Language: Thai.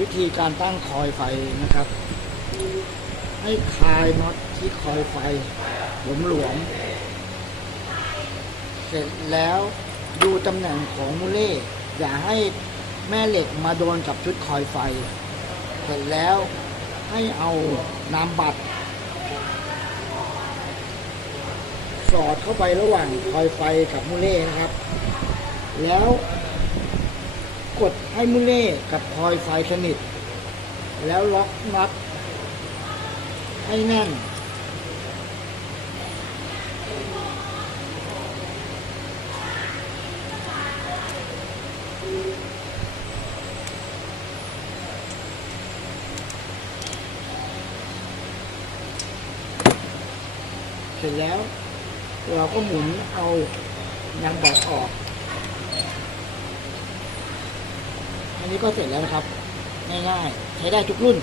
วิธีการตั้งคอยไฟนะครับ ให้คลายน็อตที่คอยไฟหลวมๆเสร็จแล้วดูตำแหน่งของมูเล่อย่าให้แม่เหล็กมาโดนกับชุดคอยไฟ เสร็จแล้วให้เอาน้ำบัตรสอดเข้าไประหว่างคอยไฟกับมูเล่นะครับ แล้ว กดให้มูเล่กับคอยไฟสนิท แล้วล็อกน็อตให้แน่น เสร็จแล้วเราก็หมุนเอายางบอดออก อันนี้ก็เสร็จแล้วนะครับ ง่ายๆ ใช้ได้ทุกรุ่น